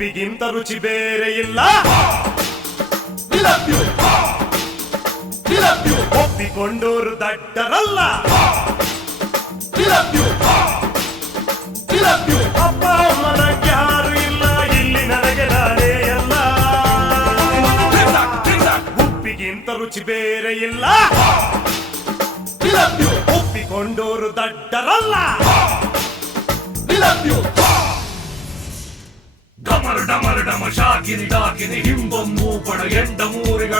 ಉಪ್ಪಿಗಿಂತ ರುಚಿ ಬೇರೆ ಇಲ್ಲ. ಒಪ್ಪಿಕೊಂಡೋರು ದಡ್ಡರಲ್ಲ. ಅಪ್ಪ ಅಮ್ಮನ ಯಾರು ಇಲ್ಲ, ಇಲ್ಲಿ ನನಗೆ ನಾನೇ ಎಲ್ಲ. ಉಪ್ಪಿಗಿಂತ ರುಚಿ ಬೇರೆ ಇಲ್ಲ. ಒಪ್ಪಿಕೊಂಡೋರು ದಡ್ಡರಲ್ಲ. ಡಮರ್ ಡಮರ್ ಡಮ ಶಾಕಿನಿ ಡಾಕಿನಿ ಹಿಂಬೊಮ್ಮು ಪಡ ಎಂಡ ಮೂರಿಗಳ